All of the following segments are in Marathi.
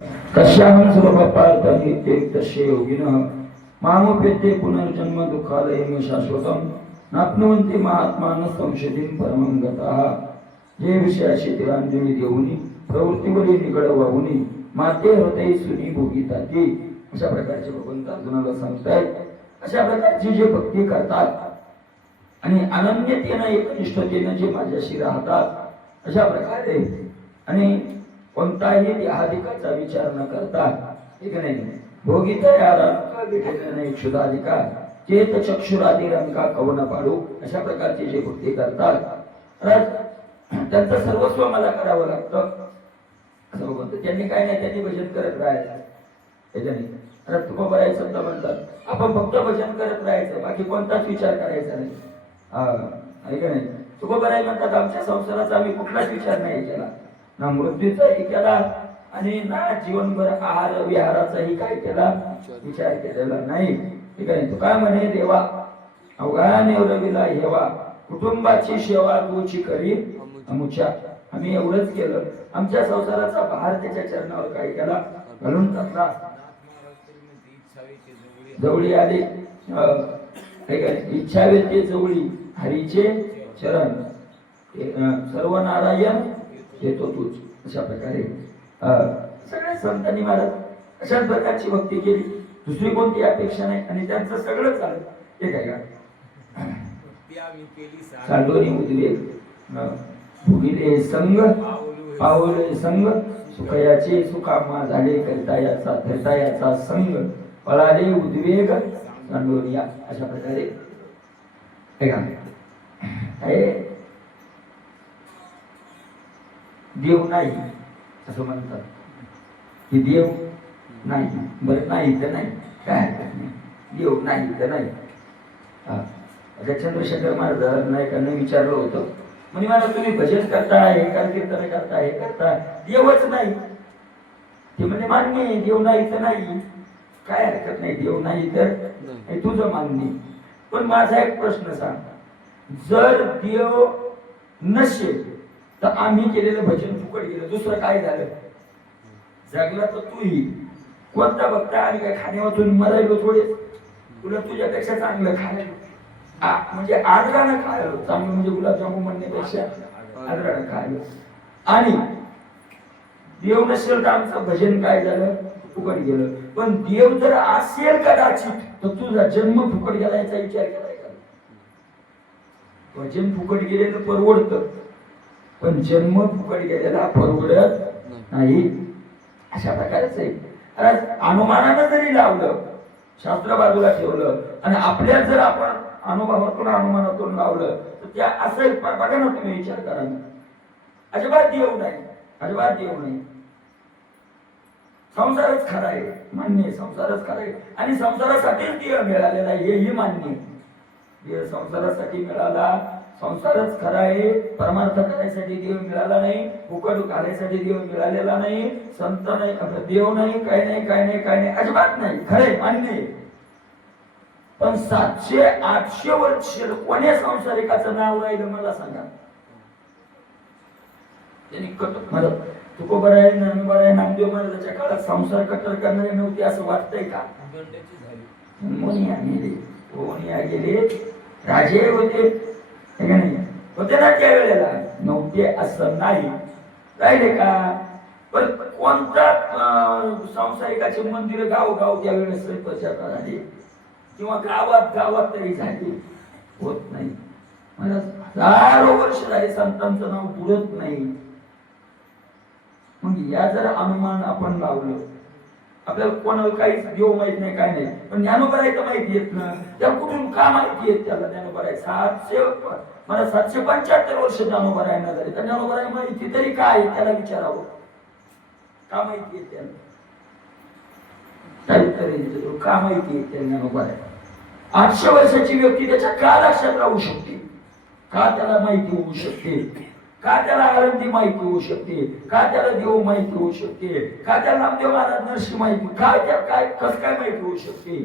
कश्याहं सर्वपार्थमिते तस्य योगिनः मामुपेते पुनर्जन्म दुःखालयं शाश्वतं नाप्नुवन्ति महात्मानः संशतीं परमं गताः। जे विषयाशी तिलांजली देऊनी प्रवृत्तीवरी निगड वाहुनी माते हृदय सुनी भोगिताती। अशा प्रकारचे भगवंत अर्जुनाला सांगतायत. अशा प्रकारची जे भक्ती करतात आणि अनन्यतेनं एकनिष्ठतेनं जे माझ्याशी राहतात अशा प्रकारे आणि कोणताही देहाधिकाचा विचार न करता ठीक नाही भोगितया भेटणे क्षुधाधिकार चेत चक्षुरादी रंका कवन पाडू अशा प्रकारचे जे भक्ती करतात त्यांचं सर्वस्व मला करावं लागतं असं भगवंत. त्यांनी काय नाही, त्यांनी भजन करत राहायचं त्याच्याने. अरे तुकोबा राय संत म्हणतात आपण फक्त भजन करत राहायचं, बाकी कोणताच विचार करायचा नाही. ऐका नाही, तुकोबा राय म्हणतात आमच्या संसाराचा आम्ही कुठलाच विचार नाही केला, ना मृत्यूचाही केला आणि ना जीवनभर आहार विहाराचाही काय केला विचार केलेला नाही. ठीक आहे. तू काय म्हणे देवा अवघा नेवरविला हेवा कुटुंबाची सेवा तूची करी अमुच्या. आम्ही एवढंच केलं, आमच्या संसाराचा भार त्याच्या चरणावर काय केला घालून टाकला. जवळी आली इच्छा व्यक्ती जवळी हरीचे चरण सर्व नारायण येतो तूच. अशा प्रकारे सगळ्या संतांनी महाराज अशाच प्रकारची भक्ती केली, दुसरी कोणती अपेक्षा नाही आणि त्यांचं सगळं चालत. हे काय का साडोरी उद्वेग भुगिले संग पावले संग सुखयाचे सुखामा झाले करतायाचा संग पळाले उद्वेग सांडोरिया. अशा प्रकारे हे का देव नाही असं म्हणतात की देव नाही. बरं नाही तर नाही, काय हरकत नाही, देव नाही तर नाही. चंद्रशेखर महाराज नायकांनी विचारलं होतं, म्हणजे मला तुम्ही भजन करता हे कीर्तन करता हे करता देवच नाही. ते म्हणजे मान्य आहे देव नाही तर नाही, काय हरकत नाही, देव नाही तर तुझं मान्य. पण माझा एक प्रश्न सांग, जर देव नसेल तर आम्ही केलेलं भजन फुकट गेलं, दुसरं काय झालं? जगला तर तूही कोणता बघता आणि काय खाण्यावाचून मरायलो थोडे, तुला तुझ्यापेक्षा चांगलं खायला म्हणजे आदरानं खायलो, चांगलं म्हणजे गुलाबजामुन म्हणण्यापेक्षा आदरानं खायलो. आणि देव नसेल तर आमचं भजन काय झालं फुकट गेलं. पण देव जर असेल कदाचित तर तुझा जन्म फुकट गेला याचा विचार केलाय का? भजन फुकट गेलेलं परवडतं, पण जन्म फुकट गेलेला परवडत नाही. अशा प्रकारच आहे. अनुमानानं जरी लावलं, शास्त्र बाजूला ठेवलं आणि आपल्या जर आपण अनुभवातून अनुमानातून लावलं तर त्या असं बघा ना, तुम्ही विचार करा, अजिबात देव नाही, अजिबात देव नाही. संसारच खरा आहे, मान्य आहे, संसारच खरा आहे आणि संसारासाठीच देव मिळालेला आहे हेही मान्य आहे. देव संसारासाठी मिळाला, संसारच खरा आहे. परमार्थ करायसाठी देव मिळाला नाही, फुकट घालायसाठी देव मिळालेला नाही. संत नाही, देव नाही, काय नाही, काय नाही, काय नाही, अजिबात नाही, खरे मान्य आहे. पण 700-800 वर्ष कोण्या संसारिकाचं नाव राहिलं मला सांगा? त्यांनी मला तुकोबा राय ज्ञानोबा राय नामदेव महाराजांच्या काळात संसार कट्टर करणारे नव्हते असं वाटतंय का? मोनिया गेले, राजे होते होते ना त्या वेळेला, नव्हते असं नाही. राहिले का? पण कोणता संसारिकाचे मंदिर गाव त्यावेळेस प्रचार झाले किंवा गावात तरी झाले होत नाही. मला हजारो वर्ष झाले संतांचं नाव बुडत नाही. मग या जर अनुमान आपण लावलं, आपल्याला कोणाला काहीच देव माहित नाही, काय नाही, पण ज्ञानोबा राय तर माहिती येत ना, त्या कुठून का माहिती येत त्याला? ज्ञानोबा राय 775 वर्ष ज्ञानोबा राय ना झाले, तर ज्ञानोबा राय माहिती तरी काय त्याला विचारावं, का माहिती येत त्याला? काहीतरी का माहिती येत त्या ज्ञानोबा राय? 800 वर्षाची व्यक्ती त्याच्या का लक्षात राहू शकते? का त्याला माहिती होऊ शकते? का त्याला आनंदी माहिती होऊ शकते? का त्याला देव माहिती होऊ शकते? का त्याला नामदेव महाराज नरशी माहिती, काय कसं काय माहिती होऊ शकते?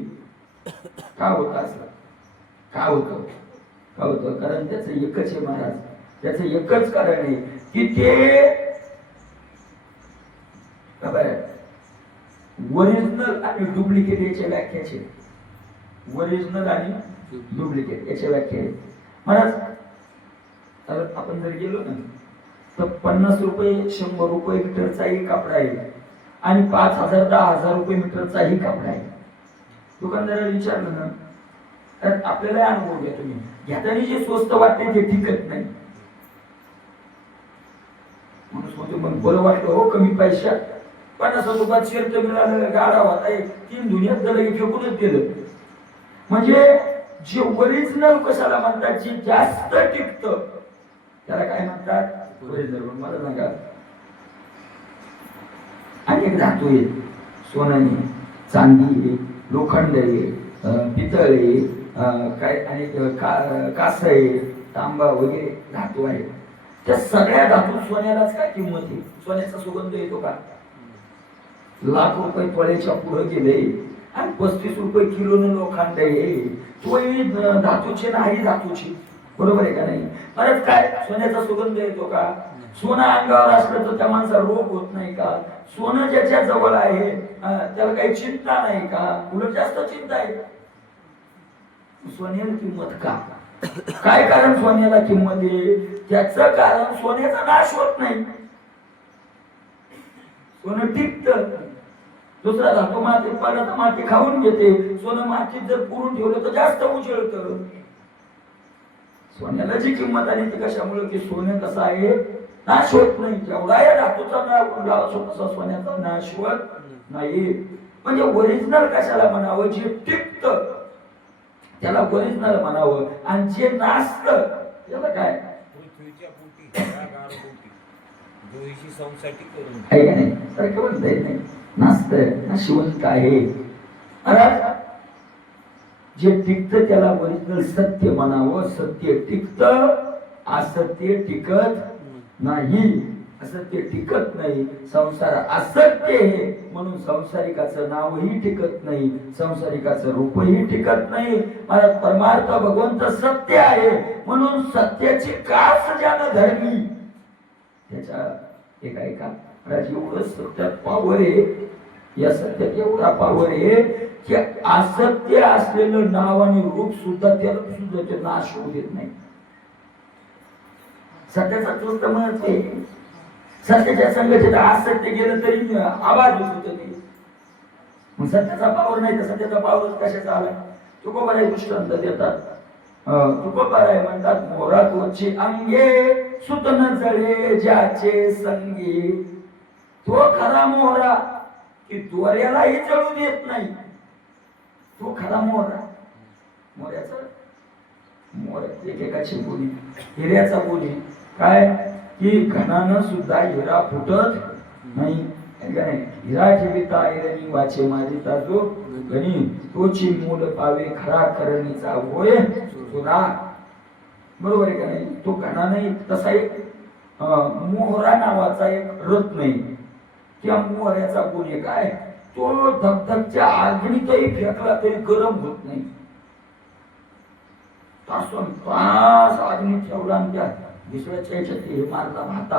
का होत असं? का होतं? कारण त्याचं एकच आहे महाराज, त्याचं एकच कारण आहे की ते ओरिजिनल आणि डुप्लिकेट याच्या व्याख्याचे. ओरिजिनल आणि डुप्लिकेट याच्या व्याख्या आहे. महाराज तर आपण जर गेलो ना तर 50 रुपये 100 रुपये मीटरचाही कापड आहे आणि 5,000 10,000 रुपये मीटरचाही कापड आहे. दुकानदाराला विचारलं ना तर आपल्याला अनुभव घ्या, तुम्ही घेताना जे स्वस्त वाटते ते टिकत नाही. माणूस म्हणतो मग बरं वाटलं हो कमी पैशात 50 रुपयात शर्ट मिळालं, गाडा होता 3 दुनियात झालं फेकूनच गेलं. म्हणजे जे ओरिजिनल कशाला म्हणतात, जे जास्त टिकत त्याला काय म्हणतात ओरिजिनल. मला सांगा अनेक धातू आहेत, सोनं आहे, चांदी आहे, लोखंड आहे, पितळ आहे, काय अनेक कास आहे, तांबा वगैरे धातू आहे. त्या सगळ्या धातू सोन्यालाच काय किंमत आहे? सोन्याचा सुगंध येतो का? लाख रुपये तोळ्याच्या पुढे गेले आणि 35 रुपये किलोनं लोखंड आहे. तोही धातूचे नाही धातूची, बरोबर आहे का नाही? परत काय सोन्याचा सुगंध येतो का? सोनं अंगावर असलं तर त्या माणसाला रोग होत नाही का? सोनं ज्याच्या जवळ आहे त्याला काही चिंता नाही का? उलट जास्त चिंता आहे. सोन्याला किंमत का? काय कारण सोन्याला किंमत आहे? त्याचं कारण सोन्याचा नाश होत नाही, सोनं टिकतं. दुसरा धातू मातीत पडला तर माती खाऊन घेते, सोनं मातीत जर पुरून ठेवलं तर जास्त उजळतं. सोन्याला जी किंमत आली ती कशामुळे की सोनं कसं आहे, नाश होत नाही. जेवढा या धातूचा नाश होत तसा सोन्याचा नाश होत नाही. म्हणजे ओरिजिनल कशाला म्हणावं? जे टिकत त्याला ओरिजिनल म्हणावं आणि जे नाचत त्याला काय पृथ्वीच्या पोटी दोहीशी संसाठी करून आहे का नाही? सारखं म्हणता येत नाही. नाचत नाशिवंत आहे. जे टिकत त्याला ओरिजिनल सत्य म्हणावं. सत्य टिकत, असत्य टिकत नाही. असत्य टिकत नाही. संसार असत्य आहे म्हणून संसारिकाचं नावही टिकत नाही, संसारिकाचं रूपही टिकत नाही. मला परमार्थ भगवंत सत्य आहे म्हणून सत्याची कास ज्यानं धरली त्याच्या एका एवढं सत्यात पावर आहे. या सत्यात एवढा पावर आहे की असत्य असलेलं नाव आणि रूप सुद्धा त्याला सुद्धा ते नाश होऊ देत नाही. सत्याचा तोच म्हणत आहे. सत्याच्या संघटनेत असत्य गेलं तरी आवाज होत होत ते. मग सत्याचा पावर नाही तर सत्याचा पावर कशाचा आला? तुकोबाराय दृष्टांत देतात. तुकोबाराय म्हणतात मोरा तोची अंगे सुतन जळे ज्याचे संगी. तो खरा मोहरा की दोऱ्यालाही जळू देत नाही. तो खरा मोहरा. मोऱ्याचा एकेकाची बोली, हिऱ्याचा बोली काय की घनानं सुद्धा हिरा फुटत नाही. हिरा ठेविता ऐरणी वाचे मारिता जो गणी तोची मूल पावे खरा करणीचा होय सुरा. बरोबर आहे का नाही? तो घनानं तसा एक मोहरा नावाचा एक रत्न नाही. त्या मोहऱ्याचा गुण एक आहे, तो धगधगच्या अग्नीतही फेकला तरी गरम होत नाही. तासन तास अग्नी ठेवला त्या दुसऱ्याच्या याच्यात हे मारला भाता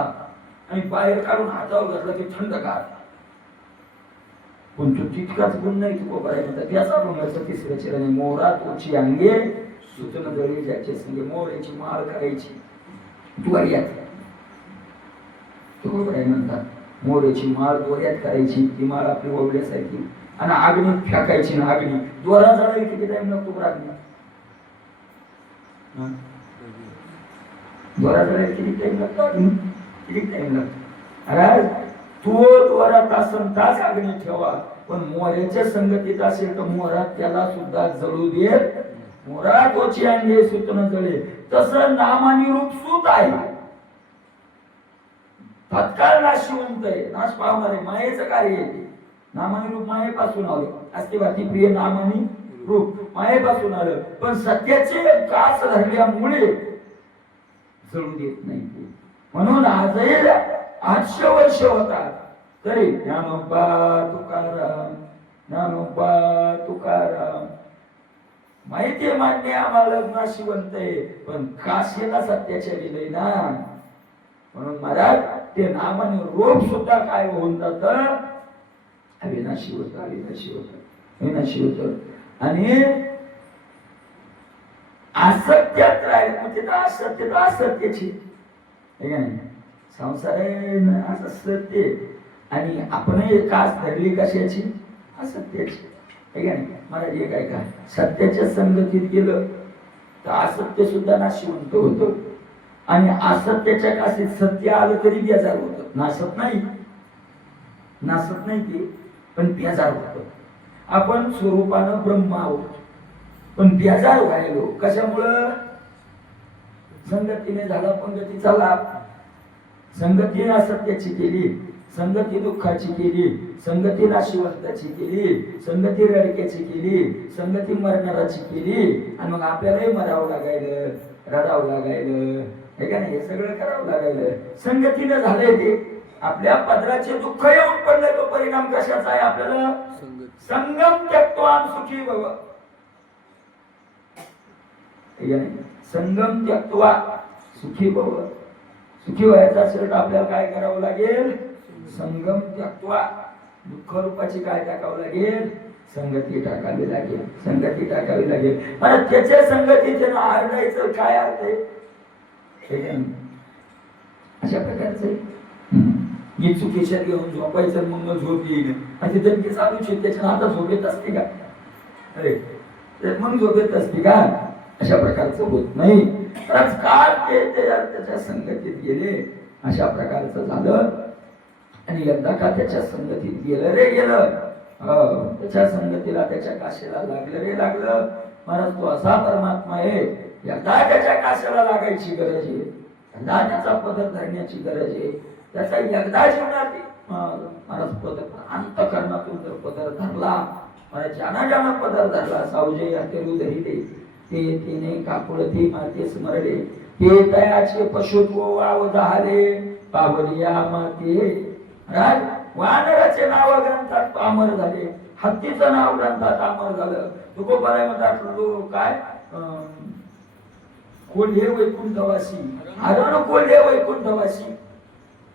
आणि बाहेर काढून हातावर घातला की थंडगार. पण तो तितकाच गुण नाही तू बघायला त्याचा गुण असं तिसऱ्या चिराने मोहरा तोची अंगे सुतन जळी ज्याचे संगे. मोहऱ्याची माळ करायची द्वार्यात. तो बघाय म्हणतात मोहऱ्याची माळ द्वार्यात करायची. ती माळ आपली ओवल्यासारखी आणि अग्नीत फेकायची ना. अग्नी द्वारा जळायला किती टाइम लागतो? अग्नी द्वारा जळायला किती टाइम लागतो? किती टाइम लागतो? अरे तो द्वारा तासन तास अग्नी ठेवा पण मोहऱ्याच्या संगतीत असेल तर मोहरा त्याला सुद्धा जळू देत. मोहरा तोची अंगे सुतन जळे. तसं नाम आणि रूप सूत आहे. तत्काळ नाशिवंत आहे, नाश पावणार आहे. मायेचं कार्य आहे. नाम आणि रूप मायेपासून आलं. असते भाती प्रिय नाम आणि रूप मायेपासून आलं. पण सत्याचे कास धरल्यामुळे जळू देत नाही. म्हणून आजही 800 वर्ष होतात तरी ज्ञानोबा तुकाराम, ज्ञानोबा तुकाराम. माहिती आहे मान्य आम्हाला नाशिवंत आहे पण काशीला सत्याच्या दिलंय ना. म्हणून महाराज ते नाम आणि रूप सुद्धा काय होऊन जात अविनाशी होतं, अविनाशी होतं. आणि असत्यात राहिलं म्हणजे असत्य तर असत्याची आहे का नाही. संसार आहे ना असं सत्य आणि आपण कास धरली कशाची असत्याची आहे का नाही. मला एक आहे का सत्याच्या संगतीत गेलं तर असत्य सुद्धा नाशिवंत होतं आणि असत्याच्या काशीत सत्य आलं तरी बेजार होतं. नासत नाही ते पण बेजार होतं. आपण स्वरूपानं ब्रह्म आहोत पण बेजार व्हायलो कशामुळं. संगतीने झाला पंगतीचा लाभ. संगतीने असत्याची केली, संगती दुःखाची केली, संगती नाशिवंताची केली, संगती रडक्याची केली, संगती मरणाराची केली आणि मग आपल्यालाही मरावं लागायलं, रडावं लागायलं हे का नाही. हे सगळं करावं लागायलं. संगतीने झालंय ते. आपल्या पदराचे दुःख येऊन पडले तो परिणाम कशाचा आहे आपल्याला. संगम त्यक्त्वा सुखी भव. संगम त्यक्त्वा सुखी भव. सुखी व्हायचं असेल तर आपल्याला काय करावं लागेल. संगम त्यक्त्वा. दुःख रूपाची काय टाकावं लागेल. संगती टाकावी लागेल. संगती टाकावी लागेल. आणि त्याच्या संगतीचे आरडायचं काय अर्थ आहे. अशा प्रकारचं ही चुकीच्या घेऊन झोपायचं मग झोप येईल आणि ते चालूच आहे. त्याच्या आता झोप येत असते का. अरे मग झोप येत असते का. अशा प्रकारचं होत नाही. काल ते त्याच्या संगतीत गेले अशा प्रकारचं झालं. आणि एकदा का त्याच्या संगतीत गेलं रे गेलं. त्याच्या संगतीला त्याच्या काशीला लागलं रे लागलं. महाराज तो असा परमात्मा आहे. एकदा त्याच्या काशीला लागायची गरज आहे. एकदा त्याचा पदर धरण्याची गरज आहे. त्याचा एकदा जीवनात महाराज पदर अंतकरणातून जर पदर धरला ज्यानं पदर धरला सावजे हातेरू धरिले ते तिने काकुळती माते स्मरले ते तयाचे पशुत्व वाव झाले पावलिया माते. राज वानराचे नाव ग्रंथात अमर झाले. हत्तीचं नाव ग्रंथात अमर झालं. तुकोबाराय म्हणतात काय कोल्हे वैकुंठवासी. हरण कोल्हे वैकुंठवासी.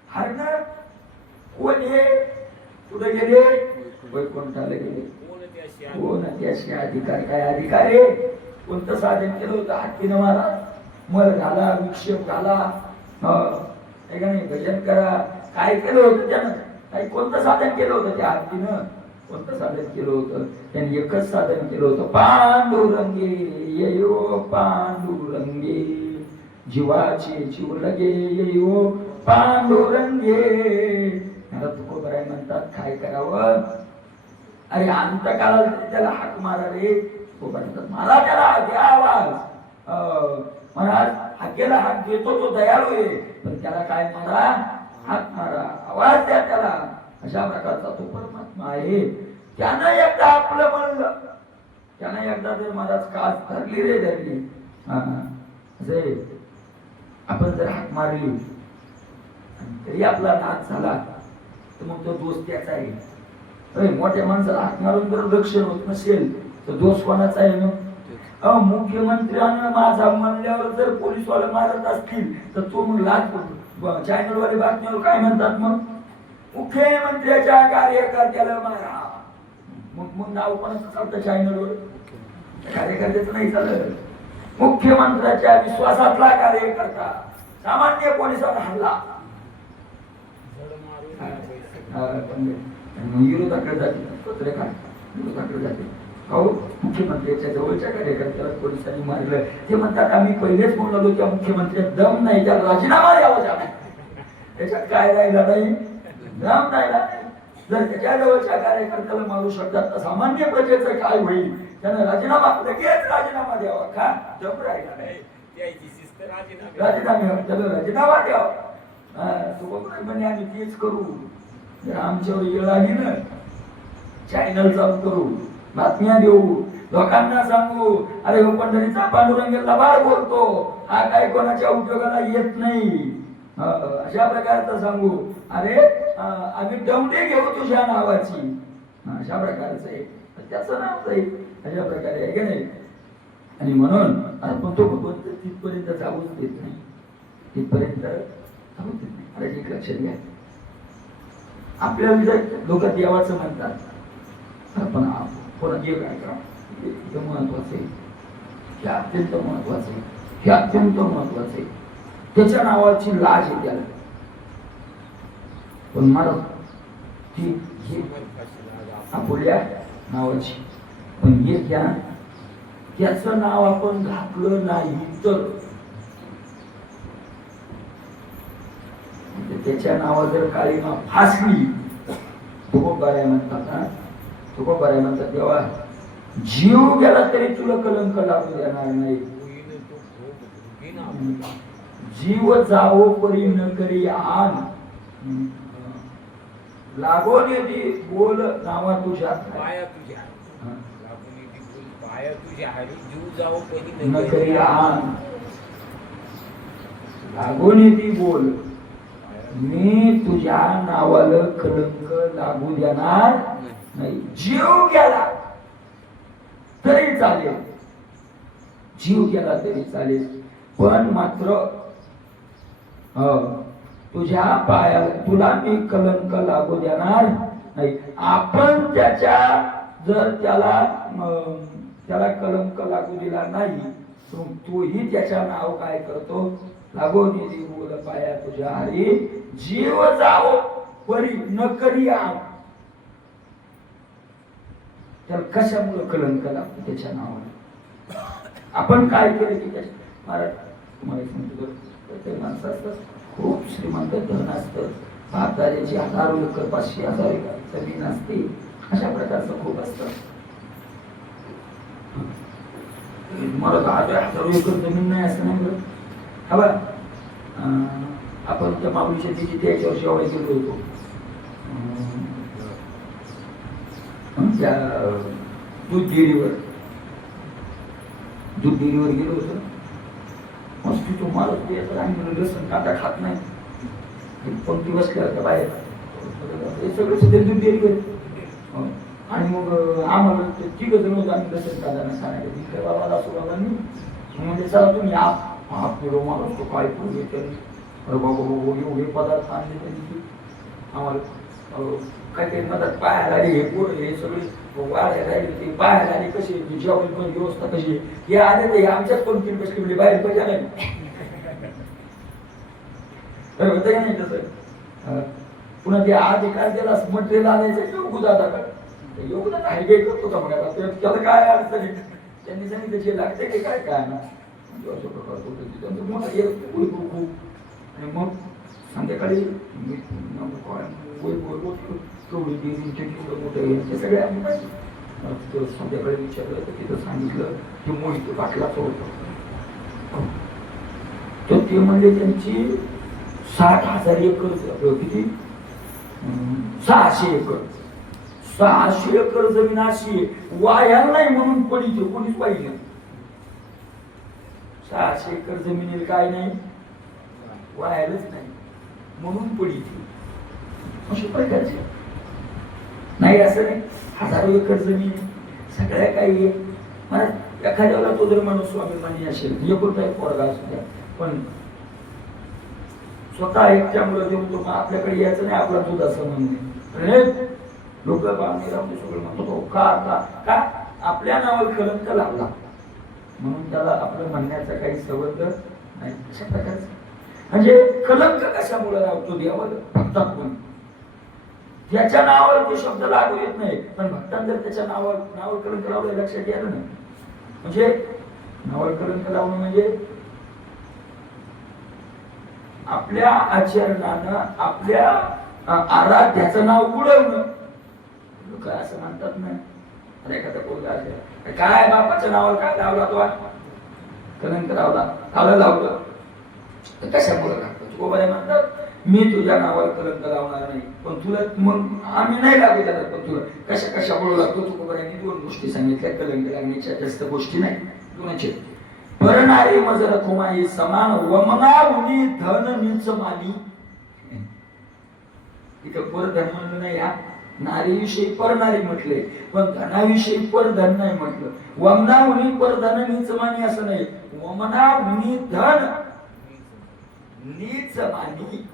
हरण कोल्हे कुठे गेले वैकुंठाला गेले. कोण त्याशी अधिकार काय अधिकार आहे. कोणतं साधन केलं होतं. हत्तीनं मारा मल घाला विक्षेप घाला नाही भजन करा काय केलं होतं त्यानं. काही कोणतं साधन केलं होतं त्या हत्तीनं. कोणतं साधन केलं होतं. त्यांनी एकच साधन केलं होतं. पांडुरंगे येयो पांडुरंगे जीवाचे जीव लगे येयो पांडुरंगे. मला तुकोबाराय म्हणतात काय करावं. अरे अंतकाळाला त्याला हाक मारा रे. मला त्याला द्या आवाज. महाराज हाकेला हाक देतो तो दयाळू आहे पण त्याला काय मारा हाक मारा आवाज द्या त्याला. अशा प्रकारचा तो परमात्मा आहे. त्यानं एकदा आपलं म्हणलं त्यानं एकदा जर महाराज कास धरली रे धरली आपण जर हाक मारली तरी आपला नाच झाला तर मग तो दोष त्याचा आहे. मोठ्या माणसाला हाक मारून जर रक्षण होत नसेल तर दोष कोणाचा आहे मग. मुख्यमंत्र्यानं माझा म्हणल्यावर जर पोलीसवाले मारत असतील तर तो मग लाच चॅनलवाले बातम्यावर काय म्हणतात मग मुख्यमंत्र्याच्या कार्यकर्त्याला मारा. मग नाव कोणाचं चालतं चॅनलवर. कार्यकर्त्याचं नाही चालत. मुख्यमंत्र्याच्या विश्वासातला कार्यकर्ता सामान्य पोलिसांना हल्ला विरोधाकडे जाते पत्रे काय विरोधाकडे जाते. अहो मुख्यमंत्र्याच्या जवळच्या कार्यकर्त्याला पोलिसांनी मारलं. ते म्हणतात आम्ही पहिलेच म्हणलो त्या मुख्यमंत्र्यात दम नाही त्याला राजीनामा द्यावा द्या. त्याच्यात काय राहिला नाही दम राहिला. जर त्याच्या जवळच्या कार्यकर्त्याला मारू शकतात तर सामान्य प्रजेचं काय होईल. त्यानं राजीनामा लगेच राजीनामा द्यावा. का दम राहिला नाही राजीनामा त्याला राजीनामा द्यावा. म्हणजे आम्ही तेच करू. जर आमच्यावर येळ आली ना चॅनल चालू करू बातम्या देऊ लोकांना सांगू अरे हो पंढरीचा पांडुरंगाला बाळ बोलतो हा काय कोणाच्या उपयोगाला येत नाही. अशा प्रकारचं सांगू अरे आम्ही दमडे घेऊ तुझ्या नावाची. अशा प्रकारचं आहे त्याचं नाव जाईल. अशा प्रकारे आहे की नाही. आणि म्हणून आपण तो भगवंत तिथपर्यंत जाऊच देत नाही. तिथपर्यंत जाऊच देत नाही. लक्षात घ्या. आपल्याला लोक देवाचं म्हणतात, पण कोणा जे काय का हे महत्वाचं आहे, हे अत्यंत महत्वाचं आहे, हे अत्यंत महत्वाचं आहे. त्याच्या नावाची लाज आहे त्याला. पण मला ती आपल्या नावाची, पण हे त्या त्याचं नाव आपण घातलं नाही तर त्याच्या नावावर जर काळीमा फासली, तुकोबाराय म्हणतात, तुकोबाराय म्हणतात तेव्हा जीव गेला तरी तुला कलंक लागू देणार नाही. जीव जावो परी न करी आन, लागून येते बोल नावा तुझ्या पाया तुझ्या, लागून येते बोल पाया तुझ्या हरी, जीव जावो परी न करी आन, लागून येते बोल मी तुझ्या नावाला कलंक लागू देणार नाही. जीव गेला तरी चालेल, जीव गेला तरी चालेल, पण मात्र तुझ्या पायाला तुला मी कलंक लागू देणार नाही. आपण त्याच्या जर त्याला कलंक लागू दिला नाही, तोही त्याच्या नाव काय करतो, लागो निधी बोल पाया तुझ्या हरी, जीव जाओ परी न करी आन. त्याला कशामुळे कलंक लागतो त्याच्या नावाला? आपण काय केलं की त्याच्या महाराज तुम्हाला सांगतो, ते माणसं असतात खूप श्रीमंत, धन असतं, भारताची 1000 एकर 500,000 एकर जमीन असते, अशा प्रकारचं खूप असतं. मला 10,000 एकर जमीन नाही असं नाही बरं. हा बरं, आपण त्या माऊलीच्या तिथे त्याच्यावर शेवाळी गेलो होतो, त्या दूध डेअरीवर गेलो होतो. मस्त तो मालक आम्ही लसण कांदा खात नाही, पंक्ती बसल्या होत्या बाहेर, हे सगळं ते दूध डेअरीवर. आणि मग आम्हाला तिघ जण होतो, आम्ही लसण कांदा नाही खाण्याच्या तिकडे बाबा असो बाबांनी म्हणजे चला तुम्ही आप किलो मला तो काय पूर्वी तरी अरे बाबा एवढे पदार्थ आणले त्यांनी आम्हाला काय काही मदत पाहायला आली, हे पोर हे सगळे वाढायला राहिले, ते पाहायला आले कशी जेवण पण व्यवस्था कशी, हे आले ते आमच्याच पंक्तीत बसले म्हणजे बाहेर कशा नाही होतं का नाही तसं. पुन्हा ते अधिकार दिला मटेरियल आणायचं योग दादा का योग दादा हायवे करतो का बघा, त्याला काय अडचण आहे, त्यांनी सांगितलं जे लागते की काय काय ना आणि मग संध्याकाळी सगळ्या संध्याकाळी विचारलं तर तिथं सांगितलं की मोहिते पाटलाचं होतं. तर ते म्हणजे त्यांची 60,000 एकर किती 600 एकर 600 एकर जमीन अशी वाया नाही म्हणून पडी, कोणीच पाहिजे. 600 एकर जमिनीला काय नाही, वायालाच नाही म्हणून पडी अशा प्रकारचे नाही. असं नाही 1000 एकर जमीन सगळ्या काही मला एखाद्याला तो जर माणूस स्वाभिमानी असेल, एकुलता एक पोरगा असू द्या, पण स्वतः एकट्यामुळे देऊन तो आपल्याकडे यायचं नाही, आपला दूध असं म्हणणे लोक बांधणी राहून सगळं म्हणतो का आपल्या नावाला कलंक लावला म्हणून त्याला आपलं म्हणण्याचा काही संबंध नाही. अशा प्रकारचं म्हणजे कलंक कशामुळे लावतो देवाला, भक्तांकडून त्याच्या नावावर तो शब्द लागू येत नाही, पण भक्तांना जर त्याच्या नावावर कलंक लावलं लक्षात यायला नाही. म्हणजे नावावर कलंक लावणं म्हणजे आपल्या आचरणानं आपल्या आराध्याचं नाव उडवणं. लोक असं म्हणतात ना, अरे एखादा पोरगा असेल काय बापाच्या नावावर काय लावला तो कलंक लावला लावलं तर कशामुळे लागतो. तुकोबाई म्हणतात मी तुझ्या नावावर कलंक लावणार नाही, पण तुला मग आम्ही नाही लागू देणार, पण तुला कशामुळे लागतो. तुकोबाईंनी 2 गोष्टी सांगितल्या, कलंक लागण्याच्या जास्त गोष्टी नाही, 2च. परनारी मजर कुमाई समान वमना उनी धन नीच मानी. इथं परधन म्हणलं नाही, हा नारीविषयी परनारी म्हटले, पण धनाविषयी परधन नाही म्हटलं. वमना उनी परधन नीच मानी असं नाही, वमना उनी धन नीच मानी.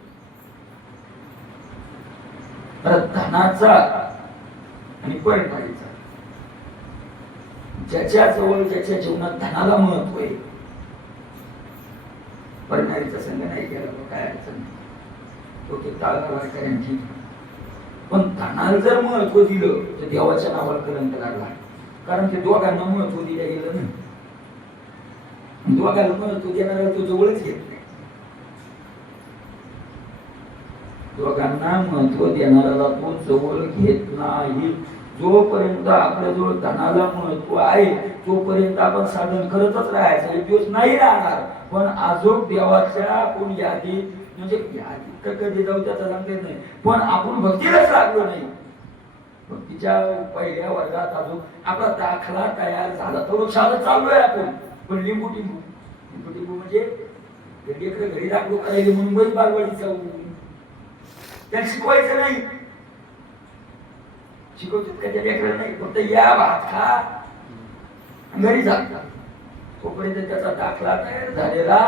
परत धनाचा आणि परणारीचा. ज्याच्या जवळ ज्याच्या जीवनात धनाला महत्व आहे, परणारीचा संघ नाही केला काय अडचण नाही, तो ते टाळकऱ्यांची. पण धनाला जर महत्व दिलं तर देवाच्या नावाला कलंक लागला. कारण ते दोघांना महत्व दिलं गेलं नाही. दोघांना महत्व देणारा तो जवळच घेत नाही. दोघांना महत्व देणाऱ्याला तो जवळ घेत नाही. जोपर्यंत आपल्या जवळ धनाला महत्व आहे तोपर्यंत आपण साधन करतच राहायचं. एक दिवस नाही राहणार, पण आजोग देवाच्या आपण यादी म्हणजे यादी तर कधी जाऊ त्याचा सांगता येत नाही, पण आपण भक्तीलाच लागलो नाही. भक्तीच्या पहिल्या वर्गात अजून आपला दाखला तयार झाला तर शाळेत चाललोय आपण, पण लिंबू टिंबू लिंबू टिंबू म्हणजे लेकरं घरी दाखलो करायला मुंबई बालवाडी जाऊ, त्याला शिकवायचं नाही. शिकवतात का त्या लेकरं नाही, फक्त या भात खा घरी जातात. तोपर्यंत त्याचा दाखला तयार झालेला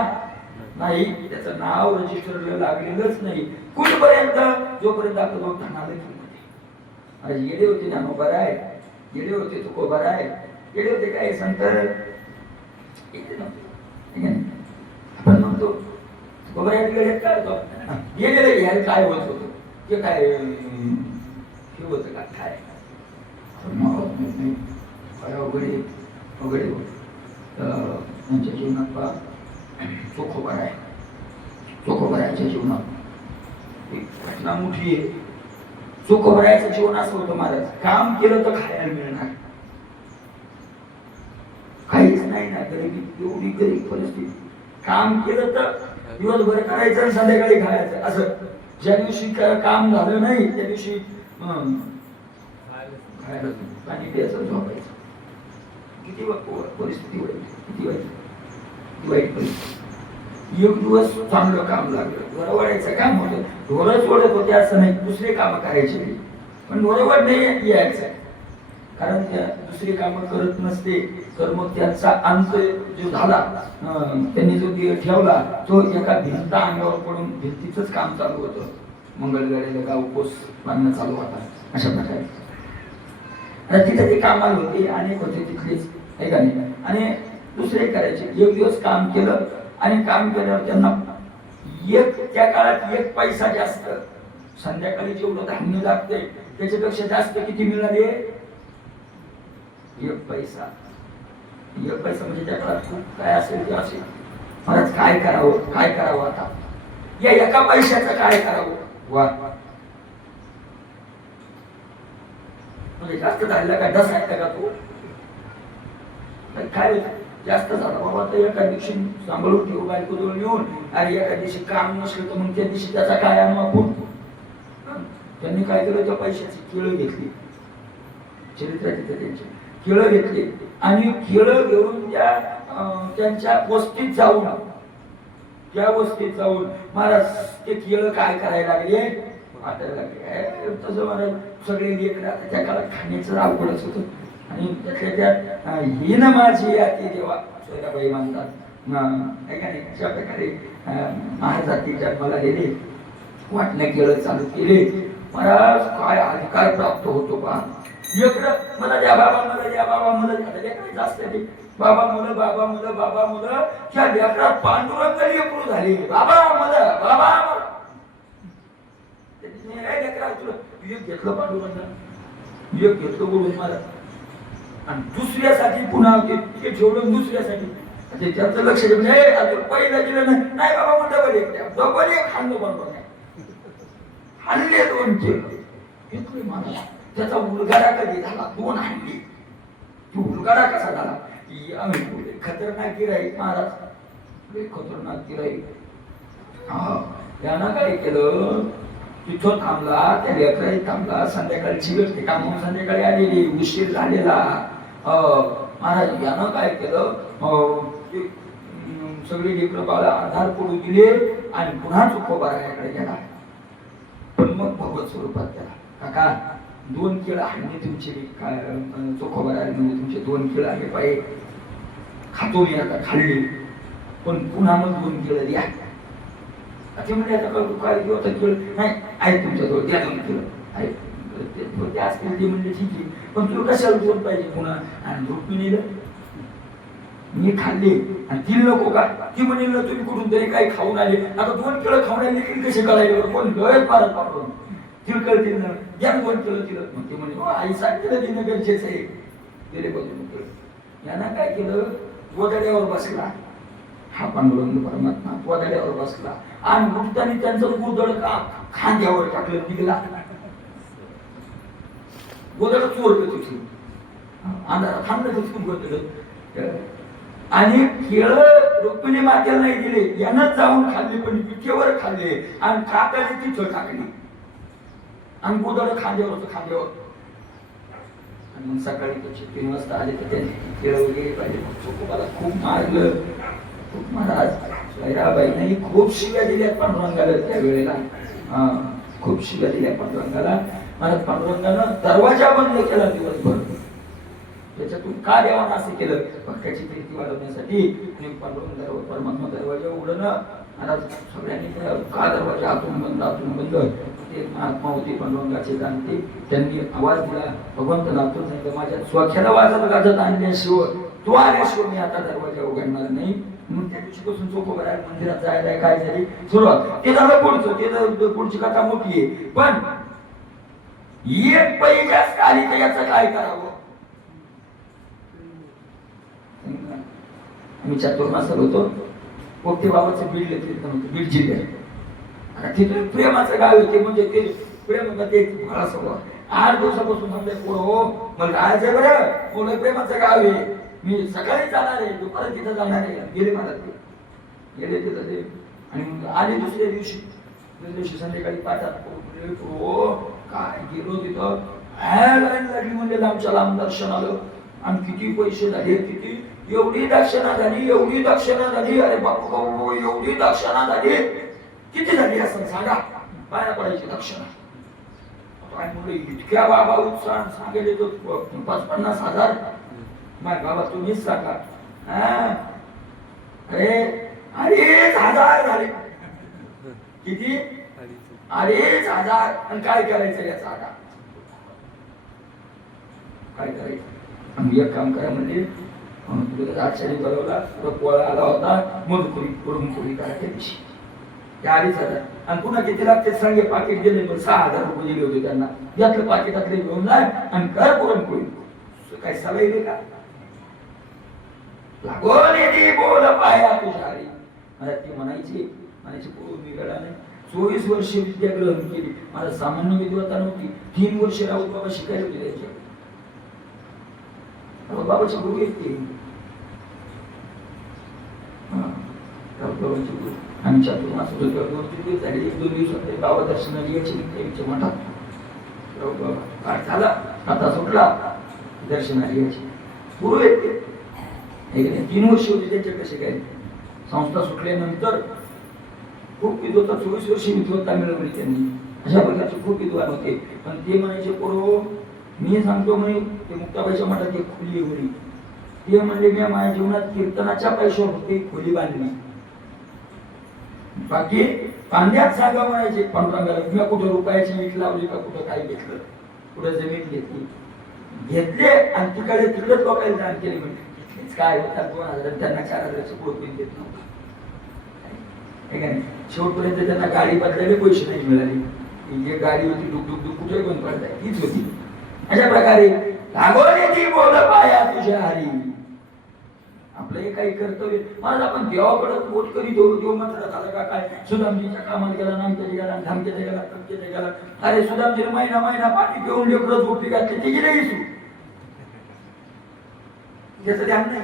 नाही, त्याचं नाव रजिस्टरला लागलेलंच नाही. कुठपर्यंत? जोपर्यंत आपलं लोक धनाला किंमत आहे. गेले होते ना बरं आहे, गेले होते तुको बरं आहे, गेले होते काय संत आपण म्हणतो गेले काय होतो, गेलेले घ्यायला काय होत होतं ते काय हे होतं का काय अवघडे अवघडे होत. त्यांच्या जीवनात पहा चोखोबर आहे. चोखोबराच्या जीवनात एक घटना मोठी आहे. चोखोबराचं जीवन असं होतं महाराज, काम केलं तर खायला मिळणार, काहीच नाही ना, गरिबी एवढी गरीब परिस्थिती. काम केलं तर दिवसभर करायचं आणि संध्याकाळी खायचं असं. ज्या दिवशी काम झालं नाही त्या दिवशी खायला पाणी प्यायचं, झोपायचं. किती परिस्थिती वाईट, किती वाईट, किती वाईट परिस्थिती. एक दिवस चांगलं काम लागलं, ढोरं वाढायचं काम होतं, ढोरच ओढत होते असं नाही, दुसरे काम करायचे नाही, पण ढोरं वाढणे यायचं. कारण त्या दुसरी कामं करत नसते तर मग त्यांचा अंत जो झाला, त्यांनी जो ठेवला तो एका भिंत अंगावर पडून भिंतीच काम चालू होतं. मंगळगड्याला गाव पोस बांधणं चालू होता. अशा प्रकारे तिथे ते कामाला होते, अनेक होते तिथलेच आहे का नाही. आणि दुसरे करायचे. एक दिवस काम केलं आणि काम केल्यावर त्यांना त्या काळात 1 पैसा जास्त, संध्याकाळी जेवढं धान्य लागते त्याच्यापेक्षा जास्त किती मिळाले? 1 पैसा. 1 पैसा म्हणजे त्या काळात खूप काय असेल ते असेल. महाराज काय करावं, काय करावं आता या 1 पैशाचं काय करावं? वा म्हणजे जास्त झालेला काय दस आहे का तो? काय जास्त झाला बाबा तर एका दिवशी सांभाळून ठेवू बायको जवळ येऊन, आणि एका दिवशी काम नसलं तर मग त्या दिवशी त्याचा काय आणू आपण. त्यांनी काय केलं, त्या पैशाची केळं घेतली, चरित्राची त्यांची केळं घेतली आणि केळं घेऊन त्यांच्या वस्तीत जाऊन, त्या वस्तीत जाऊन महाराज ते केळं काय करायला लागले, वाटायला लागले. तसं महाराज सगळे लेकरं आता त्या काळात खाण्याचं अवघडच होतं. आणि त्याच्यात ही ना माझी याती देवा सोयराबाई म्हणतात ऐका नाही. अशा प्रकारे महाराजांनी जन्माला गेले, वाटणं केलं चालू केले. महाराज काय अधिकार प्राप्त होतो पहा. लेकरं मला द्या बाबा, मला द्या बाबा, मला द्या. जास्त बाबा मुलं, बाबा मुलं, बाबा मुलं. त्या लेकरात पांडुरंग लेकरू झाले. बाबा मुलं, बाबा मुलं. लेकरा तुला एक घेतलं पांडुरंग, एक घेतलं बोलून मला, आणि दुसऱ्यासाठी पुन्हा ते ठेवलं दुसऱ्यासाठी. त्याचं लक्ष पहिलं दिलं नाही बाबा मग डबल एक खाल्लं बरोबर नाही, हल्ले 2 केलं मला. त्याचा उलगाडा कधी झाला, 2 हल्ली. ती उलगाडा कसा झाला, खतरनाक गिराई महाराज, खतरनाक गिराई. त्यानं काय केलं, तिथं थांबला, त्या लेकराही थांबला. संध्याकाळची वेळ, कामावून संध्याकाळी आलेली, उशीर झालेला. महाराज यानं काय केलं, सगळे लेकरं बाळा आधार पडू दिले आणि पुन्हा चोखोबाराकडे गेला. पण मग भगवत स्वरूपात गेला. काका 2 केळं आणले तुमचे, काय चोखोबारा म्हणजे तुमचे 2 केळं आले पाहिजे, खातो मी आता. खाल्ले, पण पुन्हा मग 2 केळं द्या. ते म्हणजे आता काय केलं नाही आहे तुमच्याजवळ, द्या 2 केळं. ते असतील ते म्हणजे ठीक आहे, पण तुला कशाला दोन पाहिजे पुन्हा? आणि रुक्मिणीला मी खाल्ली आणि ती नको का? ती म्हणेल ना तुम्ही कुठून तरी काही खाऊन आले, आता 2 किलो खाऊन आले की कसे करायला? कोण गळ पारत पाठवून तिला कळतील ना, या 2 किलो तिला. मग ते म्हणे हो आई सांगते ना तिनं गरजेचं आहे. गेले बघून यानं काय केलं, गोदड्यावर बसला हा पांडुरंग परमात्मा, गोदड्यावर बसला आणि उठताना त्यांचं गोदड का खांद्यावर टाकलं, निघला गोदड चोरलं तिथून, अंधारात थांबलं तिथून गोदड. आणि केळ रुक्मिणी मातेला नाही दिले, यानं जाऊन खाल्ले, पण पिठेवर खाल्ले आणि काकाने तिथं टाकली आणि गोदड खांद्यावर. आणि मग सकाळी त्याचे 3 वाजता आले तर त्यांनी केळ वगैरे पाहिजे, मला खूप मारलं, खूप महाराज सोयराबाई नाही खूप शिव्या दिल्या पांडुरंगाला त्या वेळेला. खूप शिव्या दिल्या पांडुरंगाला. महाराज पांडुरंगानं दरवाजा बंद केला दिवसभर. त्याच्यातून का देवानं असं केलं? भक्ताची प्रीती वाढवण्यासाठी. आणि पांडुरंग परमात्मा दरवाजा उघडणं, महाराज सगळ्यांनी का दरवाजा आतून बंद. ते महात्मा होते पांडुरंगाचे जाणते, त्यांनी आवाज दिला भगवंत आतून सांगितलं माझ्या स्वख्याला वाजत गाजत आणल्याशिवाय तू आल्याशिवाय मी आता दरवाजा उघडणार नाही. मग त्या दिवशीपासून चोखोबरा मंदिरात जायला काय झाली सुरुवात. ते झालं पुढचं, ते पुढची कथा मोठी आहे. पण एक पै जास्त आली तर याचं काय करावं? आम्ही चातुर्मासाला होतो, पोपटे बाबाचं बीड कीर्तन होतं, बीड जिल्ह्यात. तिथून प्रेमाचं गाव होते, म्हणजे ते प्रेम ते मला सगळं 8 दिवसापासून म्हणले पुढं हो मला जायचंय बरं, बोल प्रेमाचं गाव आहे, मी सकाळी जाणार आहे, दुपारी तिथं जाणार आहे. गेले मला ते गेले तिथं ते. आणि मग आले दुसऱ्या दिवशी संध्याकाळी पाठात हो काय गेलो तिथं लाईन लागली, म्हणजे लांबच्या लांब दर्शन आलं. आणि किती पैसे झाले, किती एवढी दक्षिणा झाली, एवढी दक्षिणा झाली. अरे बापू एवढी दक्षिणा झाली, किती झाली असं सांगा? पाया पडायची दक्षिणा. काय मुलं इतक्या बाबा उत्साह सांगेल 50-50 हजार. माझ्या बाबा तुम्हीच सांगा. अरे 2,500 झाले. किती? 2,500. आणि काय करायचं याचा आता? काय करायचं? आम्ही एक काम करा म्हणजे आचार्य बोलवला, पोळा आला होता, मधुपुरी पुरणपोळी करायच्या दिवशी 2,500. आणि पुन्हा किती लागते सांगे पाकिट गेले, मग 6,000 रुपये दिले होते त्यांना. यातलं पाकिटातले घेऊन जा आणि कर पुरणपोळी. काय सवय दे का? लागोन येते बोल पाया तुझ्यारी. मला ती म्हणायची पूर्व बिघडला नाही. 24 वर्ष विद्या ग्रहण केली. मला सामान्य विद्वत्ता नव्हती. 3 वर्ष राहून बाबा शिकायला होते त्यांच्या बाबाचे गुरु आहेत ते. आम्ही चातुर्मास झाले, 1-2 दिवसात बाबा दर्शनाला यायचे मठात. काय झाला आता सुटला दर्शनाला यायचे गुरु आहेत ते. 3 वर्ष होते त्यांच्या. कसे काय संस्था सुटल्यानंतर खूप विद्वत्ता 24 वर्ष विद्वत्ता मिळवली त्यांनी. अशा प्रकारचे खूप विद्वान होते. पण ते म्हणायचे पूर्व मी सांगतो म्हणे ते मुक्ताबाईच्या मठात एक खोली होती. ते म्हणले मी माझ्या जीवनात कीर्तनाच्या पैशावर होते खोली बांधली, बाकी कांद्यात सांगा म्हणायचे पांडुरंगाला. मी कुठं रुपयाची मीठ लावली का, कुठं काय घेतलं, कुठं जमीन घेतले आणि तिकडेच लोकांना दान केले. म्हणजे काय होतात 2,000 त्यांना 4,000 पुढे देत नव्हतं. शेवटपर्यंत त्यांना गाडी बदलायला पैसे नाही मिळाले. जे गाडी होती डुक कुठे बंद पडताय तीच होती. अशा प्रकारे लागोन येते बोल पाया तुझ्या हरी. आपलं हे काही कर्तव्य मला आपण देवाकडे बोट करी देव मात्र झालं का काय? सुदामजीच्या कामाला गेला, नामच्याच्या गेला, धामच्याच्या गेला, टमच्याच्या गेला. अरे सुदामजीने महिना पाणी घेऊन लेकरं झोपली घातली, ती गेली इसू. त्याचं ध्यान नाही.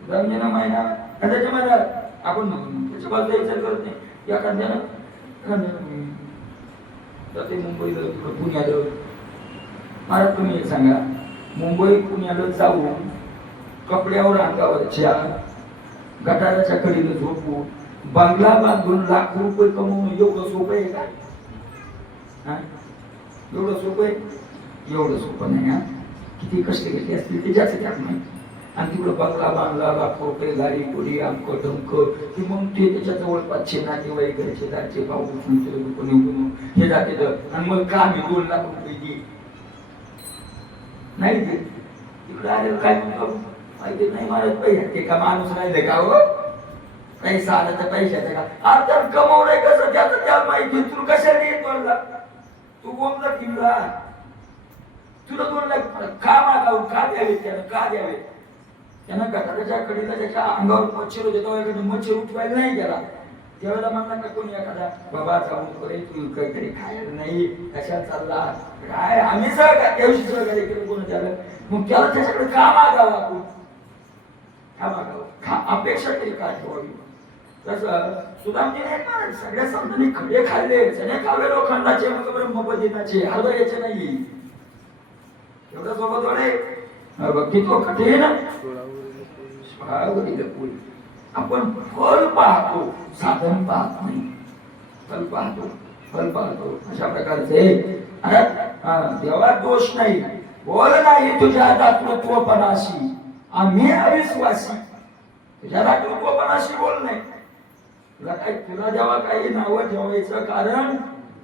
सुदामजीनं महिना त्याच्या मला आपण त्याच्या बाजूला विचार करत नाही. या कांद्यानं ते मुंबईला पुण्याला. मला तुम्ही एक सांगा, मुंबई पुण्याला जाऊन कपड्यावर अंगावरच्या गटाराच्या कडीला झोपू बंगला बांधून लाख रुपये कमवून एवढं सोपं आहे का? एवढं सोपं आहे? एवढं सोपं नाही. किती कष्ट घेतले असतील ते जास्त त्यात नाही. आणि तिकडं बंगला बांधला, लाखो रुपये गाडी पुढी अंक ढंक, की मग ते त्याच्या जवळपासचे नातेवाईक घरचे जायचे भाऊ कोणी हे जाते आणि मग का मी 2 लाख रुपये दे नाही दे तिकडे आले काय म्हणतो माहिती नाही मारत पैसे ते का माणूस राहिले का हो पैसा आला तर पैशाचा का आता कमवलंय कसं त्याचं त्याला माहिती तू कशाने येत बोलला तू बोलला किल्ला तुला 2 लाख का मागावं का द्यावे त्यानं का द्यावे त्यानं गटाराच्या कडीला त्याच्या अंगावर मच्छर होते तेव्हा एखादं मच्छर उठवायला नाही गेला त्यावेळेला म्हणला का कोणी एखादा बाबा जाऊन करे तू काहीतरी खायला नाही कशा चालला काय आम्ही सहकार्य त्या दिवशी सहकार्य केलं कोण त्याला मग त्याला त्याच्याकडे का मागावं आपण का मागावं अपेक्षा तरी का ठेवावी तसं सुदामजीने सगळ्या संतांनी खडे खाल्ले चणे खाल्ले लोखंडाचे मग ब्रह्मपदिनाचे हरभऱ्याचे नाही एवढं सोबत वाढे किती कठीण आपण फल पाहतो साधन पाहत नाही फल पाहतो अशा प्रकारचे देवात दोष नाही बोल नाही तुझ्या दातृत्वपणाशी आम्ही अविश्वासी तुझ्या दातृत्वपणाशी बोल नाही तुला जेव्हा काही नावं ठेवायचं कारण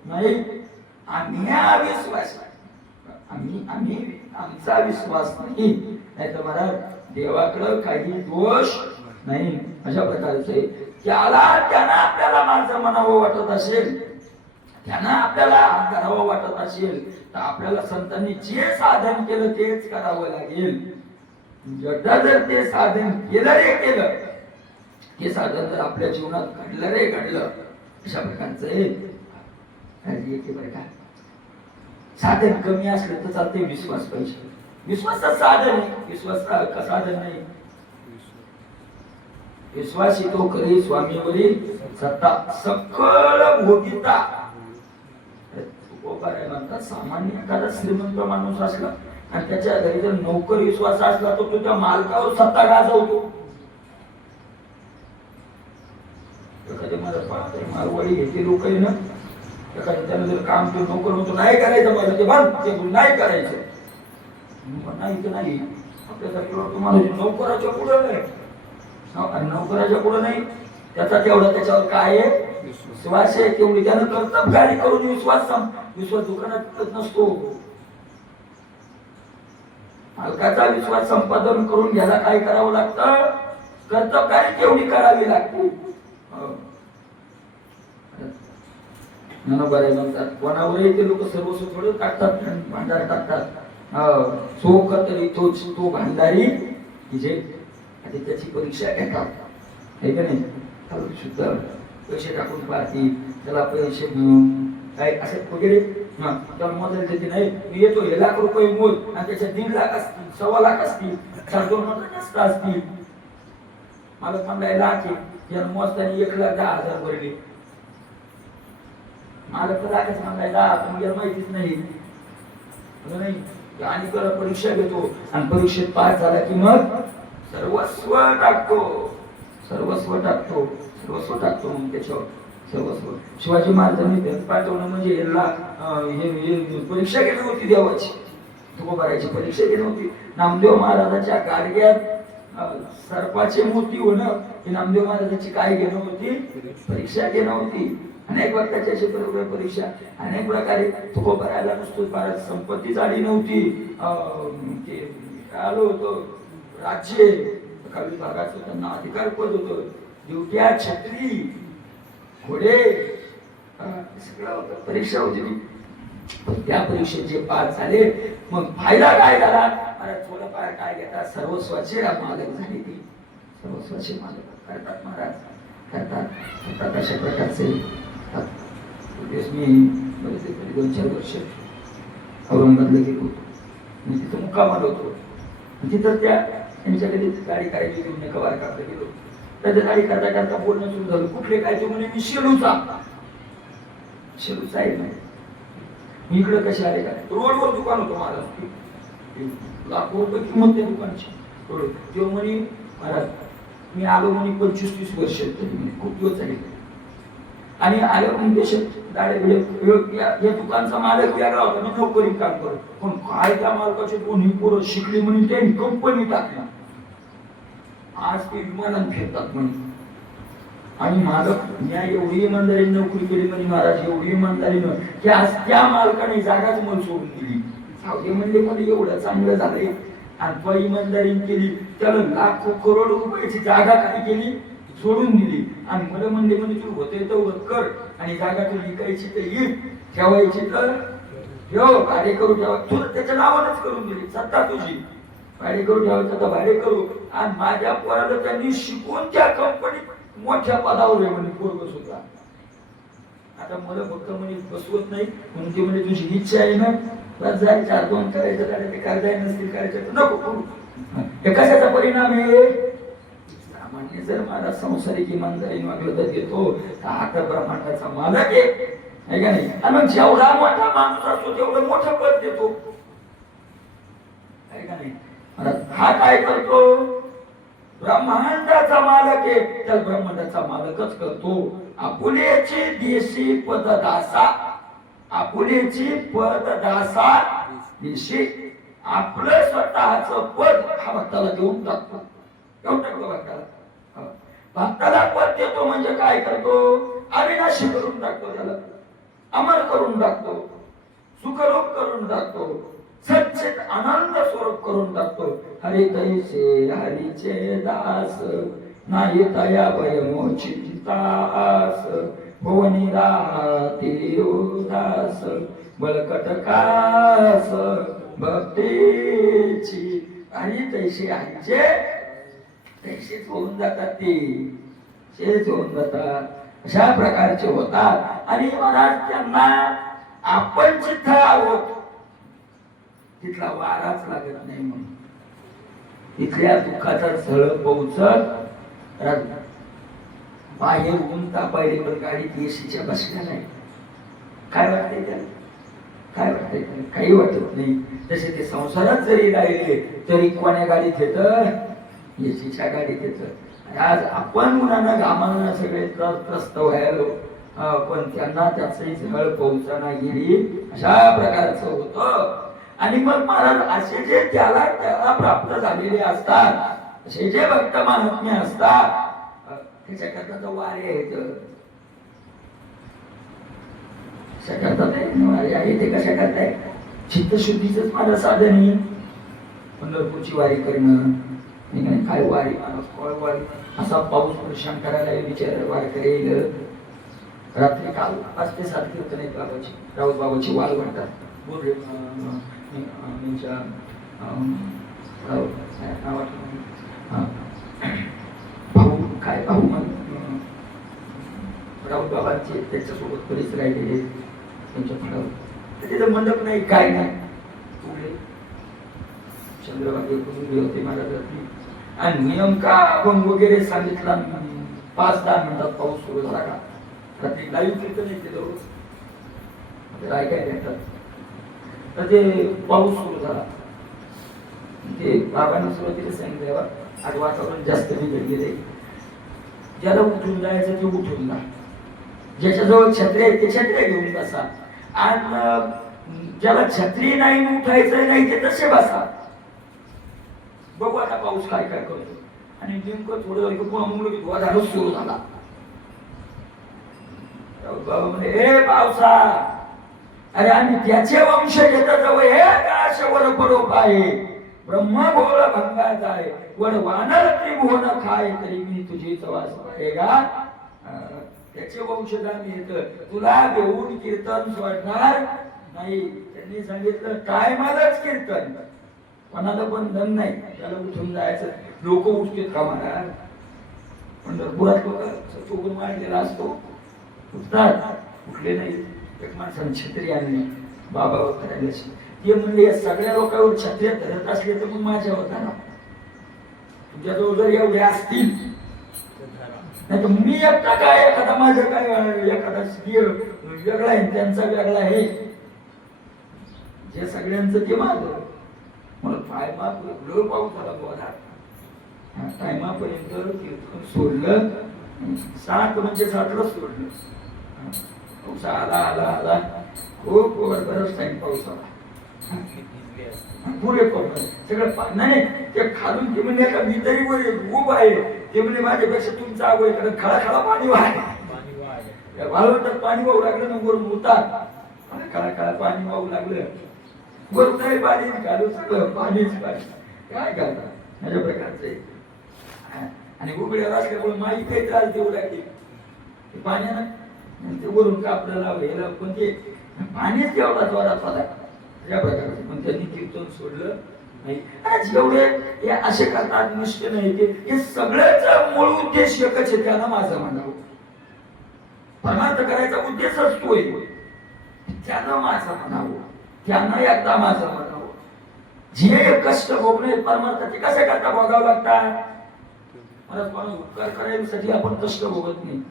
नाही आम्ही अविश्वासी आमचा विश्वास नाही तर मला देवाकडं काही दोष नाही अशा प्रकारचे त्यानं आपल्याला माझं म्हणावं वाटत असेल त्यानं आपल्याला करावं वाटत असेल तर आपल्याला संतांनी जे साधन केलं तेच करावं लागेल एकदा जर ते साधन केलं ते साधन जर आपल्या जीवनात घडलं अशा प्रकारचं येते बरं का साधन कमी असलं तर चालते विश्वास पाहिजे विश्वासाचं साधन आहे विश्वास का साधन नाही विश्वास तो करी स्वामीवरील सत्ता सकल भोगिता म्हणतात सामान्य एखादा श्रीमंत माणूस असला आणि त्याच्या घरी जर नोकर विश्वास असला तर तो त्या मालकावर सत्ता गाजवतो एखादे मारवाडी घेते लोक आहे ना एखाद्या त्याला जर काम तो नोकर होतो नाही करायचं मला ते बंद ते नाही करायचं नाही तर नाही आपल्यासाठी तुम्हाला नोकराच्या पुढं नाही नोकराच्या पुढं नाही त्याचा तेवढा त्याच्यावर काय आहे विश्वास आहे तेवढी त्यानं कर्तबगारी करून विश्वास दुकानात नसतो मालकाचा विश्वास संपादन करून घ्यायला काय करावं लागतं कर्तबगारी तेवढी करावी लागते बरं म्हणतात कोणावरही ते लोक सर्वस्व थोडं टाकतात भांडार टाकतात चोख तरी तो भांडारी जे त्याची परीक्षा घेतात हे का नाही शुद्ध पैसे टाकून पाहतील त्याला पैसे मिळून काय असे वगैरे त्याला मोजायला देते नाही मी येतो 1 लाख रुपये मोज आणि त्याच्या 1.5 लाख असतील 1.25 लाख असतील 4-2 जास्त असतील मला म्हणलाय लाख आहे याला मोजताना 1,10,000 भरले मला तर लाखच म्हणलाय 10 तुम्हाला माहितीच नाही आणि परीक्षा घेतो आणि परीक्षेत पास झाला की मग सर्वस्व टाकतो मग त्याच्यावर सर्वस्व शिवाजी महाराजांनी पाठवणं म्हणजे हे परीक्षा घेणं होती देवाची तुकोबाराची परीक्षा घेणं होती नामदेव महाराजांच्या गाडग्यात सर्पाचे मोती होणं ही नामदेव महाराजांची काय घेणं होती परीक्षा घेणं होती अनेक वक्ताची अशी बरोबर परीक्षा अनेक प्रकारे तुकोबारायला नसतो भारत संपत्ती झाली नव्हती ते आलो होतो राज्य काही भागाचं त्यांना अधिकार पद होतं ड्युट्या छत्री घोडे सगळं होतं परीक्षा होती त्या परीक्षेत जे पास झाले मग फायदा काय झाला थोडंफार काय घेतात सर्वस्वाचे मालक झाले ती सर्वस्वाचे मालक करतात महाराज करतात अशा प्रकारचे मी 2-4 वर्ष औरंगाबादला गेलो होतो मी तिथं मुक्कामाला होतो तिथं त्यांच्याकडे गाडी करायची घेऊन एका वारकाकडे गेलो त्याच्या गाडी करता बोलणं सुरू झालं कुठले काय ते म्हणे मी शेलूचा आहे नाही मी इकडे कसे आले काय रोडवर दुकान होतं महाराज लाखो रुपये किंमत त्या दुकानची तेव्हा म्हणे महाराज मी आलो म्हणे 25-30 वर्ष खूप दिवस झाले आणि आलो म्हणजे या दुकानचा मालक वेगळा होता मी नोकरी काम करत पण काय त्या मालकाचे 2 पोरं शिकली म्हणून त्यांनी कंपनी टाकला आज ते विमानात फिरतात म्हणे. आणि मालक मी एवढी इमानदारीने नोकरी केली म्हणजे महाराज एवढी इमानदारीनं की आज त्या मालकाने जागाच मला सोडून दिली. सावते म्हणले मला एवढं चांगलं झालंय आणि तो इमानदारीने केली त्याला लाखो करोड रुपयाची जागा काय केली सोडून दिली आणि मला म्हणले म्हणजे तू होते तेवढं कर आणि जागा तू विकायची तर ये ठेवायची तर ठेव भाडे करू ठेवा तुला त्याच्या नावानच करून दिली सत्ता तुझी भाडे करू ठेवायचं तर भाडे करू आणि माझ्या पोराला त्यांनी शिकवून त्या कंपनीत मोठ्या पदावर आहे म्हणे पोरग सुद्धा. आता मला फक्त म्हणे बसवत नाही म्हणून ती म्हणजे तुझी इच्छा आहे ना बस जाय 4-2 करायचं ते करताय नसतील करायचं तर नको करू. हे कशाचा परिणाम आहे सामान्य जर मला संसारिक इमानदारीने वागलं तर येतो तर आता ब्रह्मांडाचा मालक आहे का नाही. आणि मग जेवढा मोठा माणूस असतो तेवढं मोठं पद देतो आहे का नाही. हा काय करतो ब्रह्मांडाचा मालक आहे त्याला ब्रह्मांडाचा मालकच करतो. आपुलेची देशी पददासा आपुलेची पददासा देशी आपलं स्वतःच पद हा भक्ताला देऊन टाकतो. देऊन टाकतो भक्ताला पद देतो म्हणजे काय करतो अविनाशी करून टाकतो त्याला अमर करून टाकतो सुखरूप करून टाकतो सच्चित आनंद स्वरूप करून टाकतो. हरी तैसे हरीचे दास नाही तया भयमोची चितास भुवनी राहती उदास बलकटकास भक्तीची आणि तैसे हरीचे तैसेच होऊन जातात तेच होऊन जातात अशा प्रकारचे होतात. आणि महाराज त्यांना आपण जिथं आहोत तिथला वाराच लागत नाही म्हणून तिथल्या दुःखाचा सळ पोहोचत बाहेर ऊन तापायले पण गाडीत एसीच्या बसल्या नाही. काय वाटतंय त्याला काय वाटतंय त्याला काही वाटत नाही. तसे ते संसारात जरी राहिले तरी कोण्या गाडीत येत एसीच्या गाडीत येत. आज आपण उन्हानं घामानं सगळे त्रस्त व्हायलो पण त्यांना त्याची झळ पोहोचना गेली अशा प्रकारचं होतं. आणि मग महाराज असे जे त्याला प्राप्त झालेले असतात असे जे भक्त महात्म्य असतात त्याच्याकरता वारे आहेत वारे आहे ते कशा करताय चित्तशुद्धीच माझं साधन आहे. पंढरपूरची वारी करणं काय वारी माणूस फळ वारी असा पाऊस परेशान करायला विचार वारी करेल. रात्री काल 5 ते 7 कीर्तन आहेत बाबाची राऊत बाबाची वाल म्हणतात बोलले भाऊ काय भाऊ राऊत बाबांचे त्याच्यासोबत बरेच राहिलेले त्यांच्या फळावर तिथं मंडप नाही काय नाही पुढे चंद्रबाबू होते महाराजांनी आणि नियम का अभंग वगैरे सांगितला 5-10 मिनिटात पाऊस सुरू झाला का रात्री लाईव्ह कीर्तन केलं ऐकायला भेटतात तर ते पाऊस सुरू झाला. ते बाबांनी सुरुवातीला सांगितलं आज वातावरण जास्त बिघड गेले ज्याला उठून जायचं ते उठून जा ज्याच्याजवळ छत्री आहे ते छत्र्या घेऊन बसा आणि ज्याला छत्री नाही उठायचं नाही ते तसे बसा बघू आता पाऊस काय काय करतो. आणि नेमकं थोडं पुन्हा मुलं धुवा झालं सुरू झाला. बाबा म्हणे हे पावसा अरे आम्ही त्याचे वंश घेत जाऊ हे आकाशवर पडो पाये ब्रह्मभोळ भंगाचा आहे वर वानर त्रिभुवन खाय तरी मी तुझी वास वाटेगा. त्याचे वंशज आम्ही येत तुला देऊन कीर्तन सोडणार नाही. त्यांनी सांगितलं काय मलाच कीर्तन कोणाला बंधन नाही त्याला उठून जायचं. लोक उठतात का महाराज पंढरपुरात लोक चोकून मांडलेला असतो उठतात उठले नाही. एक माणसाने छत्री आणली बाबा करायला ते म्हणले या सगळ्या लोकांवर छत्र्या धरत असले तर मग माझ्या होता ना तुमच्याजवळ जर एवढे असतील नाही तर मी एकटा काय एखादा माझं काय एखादा वेगळा आहे त्यांचा वेगळा आहे जे सगळ्यांचं ते माझं मला टायमात एवढं पाऊस झाला बोला टायमापर्यंत कीर्तन सोडलं 7 म्हणजे 7ला सोडलं. पाऊस आला आला आला खूप बरंच टाइम पाऊस आला पुरे असते. पुरे कोपरे सगळं नाही ते खालून ते म्हणे का मी तरी उभ आहे ते म्हणे माझ्यापेक्षा तुमचा आगो आहे कारण खळा खळा पाणी वाहत पाणी वाहत. वाळवंटात पाणी वाहू लागलं ना वरून उतार खळा खळा पाणी वाहू लागलं वरून नाही पाणी खालून सगळं पाणीच पाणी काय करतात अशा प्रकारचे आणि उघड्यावर असल्यामुळे माई काही त्रास देऊ लागली पाण्यानं ते वरून कापलं लावलं पण ते पाणीच एवढा जोरात होता या प्रकारचे पण त्यांनी कीर्तन सोडलं नाही आज एवढे हे असे करतात निष्ठ नाही ते हे सगळ्याचा मूळ उद्देश एकच आहे त्यानं माझं म्हणावं परमार्थ करायचा उद्देशच तोय त्यानं माझं म्हणावं त्यानं एकदा माझं म्हणावं जे कष्ट भोगणे परमार्थाचे कसे करता भोगावं लागतात मला उपकार करायसाठी आपण कष्ट भोगत नाही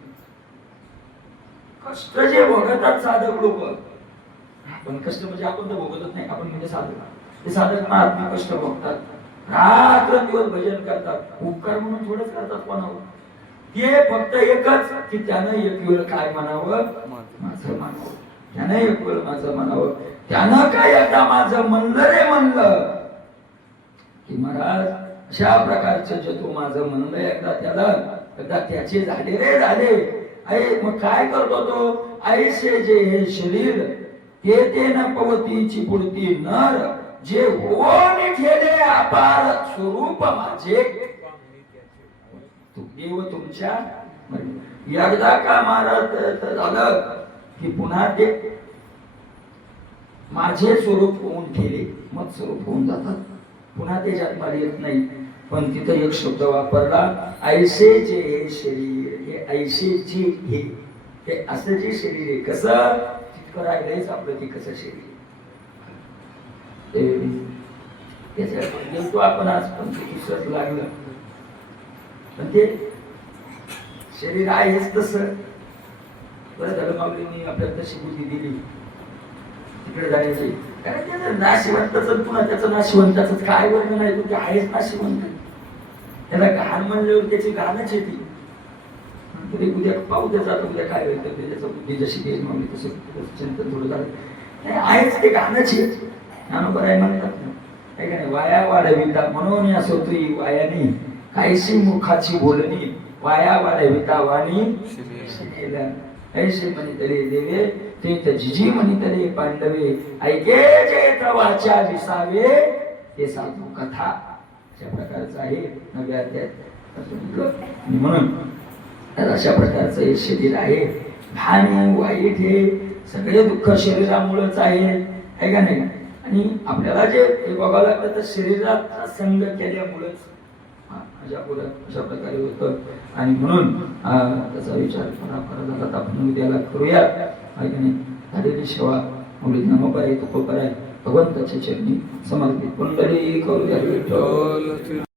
कष्ट जे भोगतात साधक लोक पण कष्ट म्हणजे आपण तर भोगतच नाही आपण म्हणजे साधक ते साधक महात्मा कष्ट भोगतात रात्र दिवस भजन करतात उपकार म्हणून थोडंच करतात कोणावर ते फक्त एकच की त्यानं एक वेळ काय म्हणावं माझं म्हणावं त्यानं एक वेळ माझं म्हणावं त्यानं काय आता माझं म्हणलं रे म्हणलं की महाराज अशा प्रकारचं जे तू माझं म्हणलं एकदा त्याचे झाले रे झाले आई मग काय करतो तो आईचे जे हे शरीर ते न पवतीची पुढती नर जे होऊन ठेले अपार स्वरूप माझे देव तुमच्या एकदा का महाराज झालं की पुन्हा ते माझे स्वरूप होऊन ठेले मग स्वरूप होऊन जातात पुन्हा ते जन्माला येत नाही पण तिथं एक शब्द वापरला ऐसे जे हे शरीर हे ऐसे जे हे असं जे शरीर आहे कसं तितकं राहिलंच आपलं ते कसं शरीर त्याच्या आपण आज पण दुसरंच लागलं पण ते शरीर आहेच तसं बरं झालं माऊलींनी आपल्याला तशी बुद्धी दिली तिकडे जायची कारण त्याचं नाशिवंताचं पुन्हा त्याचं नाशिवंताचं काय वर्ण नाही ते आहेच नाशिवंत त्याला घाण म्हणल्यावर त्याची घाणच येते तरी उद्या पाहू त्याचा उद्या काय होईल तर त्याचं बुद्धी जशी गेली माऊली तसं चिंतन थोडं झालं आहेच ते घाणच येत ज्ञानोबा आहे म्हणतात काय का नाही वाया वाढविता म्हणून असो तुई वायानी काहीशी मुखाची बोलणी वाया वाढविता वाणी ऐसे म्हणितले देवे ते जिजी म्हणितले पांडवे ऐके जे वाचा विसावे ते साधू कथा अशा प्रकारचं आहे नव्या अध्यायात म्हणून अशा प्रकारचं हे शरीर आहे घाण वाईट हे सगळे दुःख शरीरामुळेच आहे का नाही आणि आपल्याला जे बघावं लागतं तर शरीराचा संग केल्यामुळेच अशा प्रकारे होतं आणि म्हणून त्याचा विचार झाला आपण उद्याला करूया झालेली सेवा मुली नमोकार आहे तुकोकार आहे भगवंताच्या चरणी समर्पित कुंडली करूया विठ्ठल